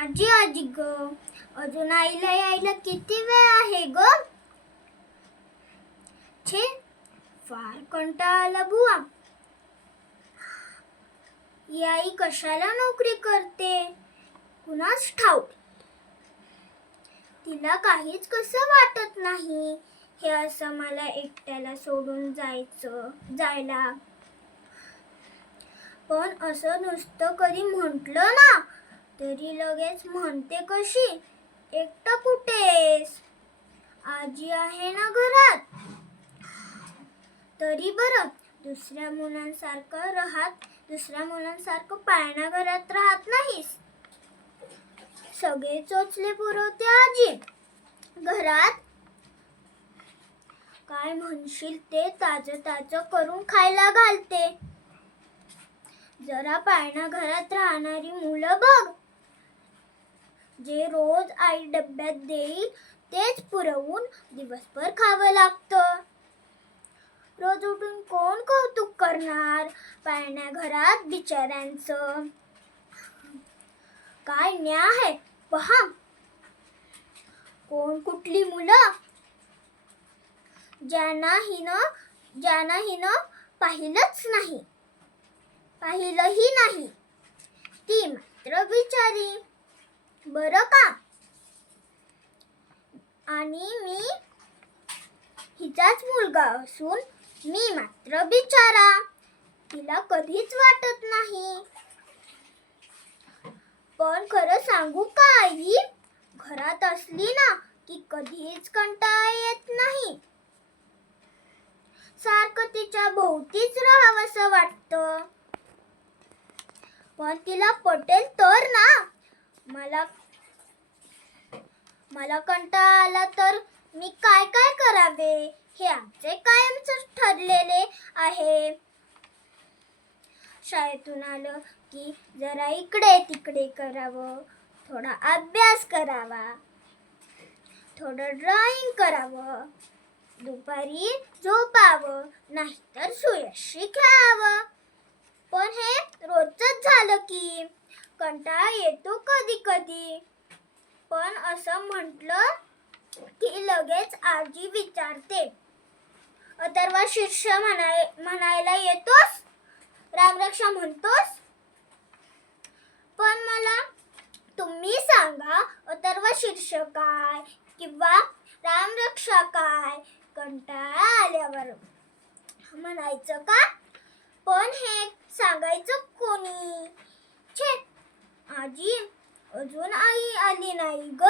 माझी आजी ग. अजून आईला यायला किती वेळ आहे ग? छे फार कंटाळा आला बुवा. ही आई कशाला नोकरी करते? कुणाच ठाऊक? तिला काहीच कसं वाटत नाही. हे असं मला एकट्याला सोडून जायचं जायला. पण असं नुसतं कधी म्हटलं ना तरी लगेच म्हणते कशी? एकटं कुठेस? आजी आहे ना घरात? तरी बरं. दुसऱ्या मुलांसारखं राहत दुसऱ्या मुलांसारखं पाळणा घरात राहत नाहीस. सगळे चोचले पुरवते आजी. घरात? काय म्हणशील ते ताजं ताजं करून खायला घालते. जरा पाळणा घरात राहणारी मुलं बघ. जे रोज आई डब्यात देईल तेच पुरवून दिवसभर खावं लागतं. रोज उठून कोण कौतुक करणार? पाळण्या घरात बिचाऱ्यांचं. काय न्याय आहे? पहा. कोण कुठली मुलं? ज्यांना हिनं ज्यांना हिनं पाहिलंच नाही. पाहिलंही नाही. ती मात्र बिचारी. बरं का? आणि मी हिचाच मुलगा असून मी मात्र बिचारा. तिला कधीच वाटत नाही. पण खरं सांगू का आई? घरात असली ना की कधीच कंटाळा येत नाही. सारखं तिच्या भोवतीच राहावंसं वाटतं. पण तिला पटेल तर ना? मला मला कंटाळा आला तर मी काय काय करावे? हे आमचे कायमच ठरलेले आहे. शाळेतून आलं की जरा इकडे तिकडे करावं. थोडा अभ्यास करावा. थोडं ड्रॉइंग करावं. दुपारी झोपावं नाहीतर सुयशी खेळावं. पण हे रोजच झालं की. कंटाळा येतो कधी कधी. पण असं म्हटलं की लगेच आजी विचारते. अथर्व शीर्ष म्हणाय म्हणायला येतोस? रामरक्षा म्हणतोस? पण मला तुम्ही सांगा अथर्व शीर्ष काय किंवा रामरक्षा काय? कंटाळा आल्यावर म्हणायचं का? पण हे सांगायचं कोणी? छे माझी अजून आई आली नाही ग.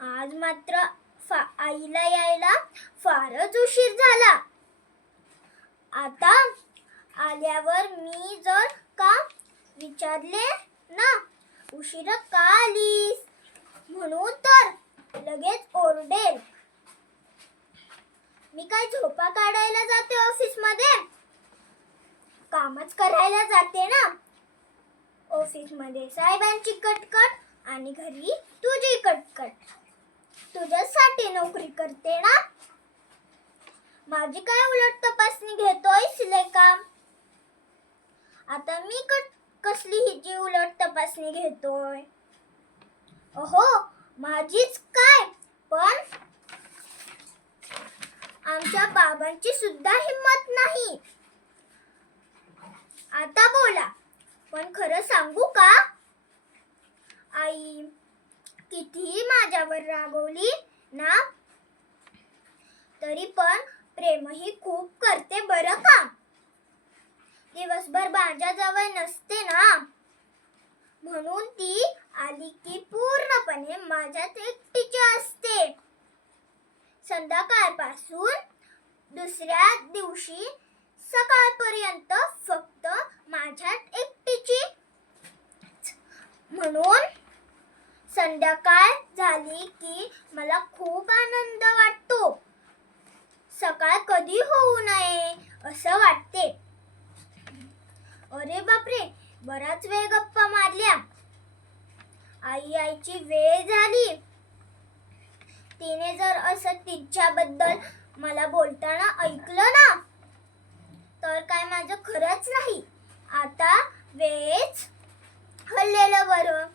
आज मात्र आईला यायला फारच उशीर झाला. आता आल्यावर मी जर का विचारले ना उशीर का आलीस? म्हणून तर लगेच ओरडेल. मी काय झोपा काढायला जाते ऑफिसमध्ये? कामच करायला जाते ना. ऑफिसमध्ये. साहेबांची कटकट आणि घरी तुझी कटकट. तुझ्यासाठी नोकरी करते ना? माझी काय उलट तपासणी घेतोय सिले काम? आता मी कट कसली हिची उलट तपासणी घेतोय? अहो माझीच काय? पण आमच्या बाबांची सुद्धा हिंमत नाही आता बोला पण खरं सांगू का? आई कितीही माझ्यावर रागवली ना तरी पण प्रेमही खूप करते बरं का? दिवसभर माझ्याजवळ नसते ना. म्हणून ती आली की पूर्णपणे माझ्यात एकटीची असते. संध्याकाळपासून दुसऱ्या दिवशी सकाळपर्यंत फक्त माझ्यात एक एकटीची म्हणून संध्याकाळ झाली की मला खूप आनंद वाटतो. सकाळ कधी होऊ नये असं वाटते. अरे बापरे बराच वेळ गप्पा मारल्या. आई आईची वेळ झाली. तिने जर असं तिच्याबद्दल मला बोलताना ऐकलं ना तर काय माझं खरंच नाही. आता Evet. Hallele varım.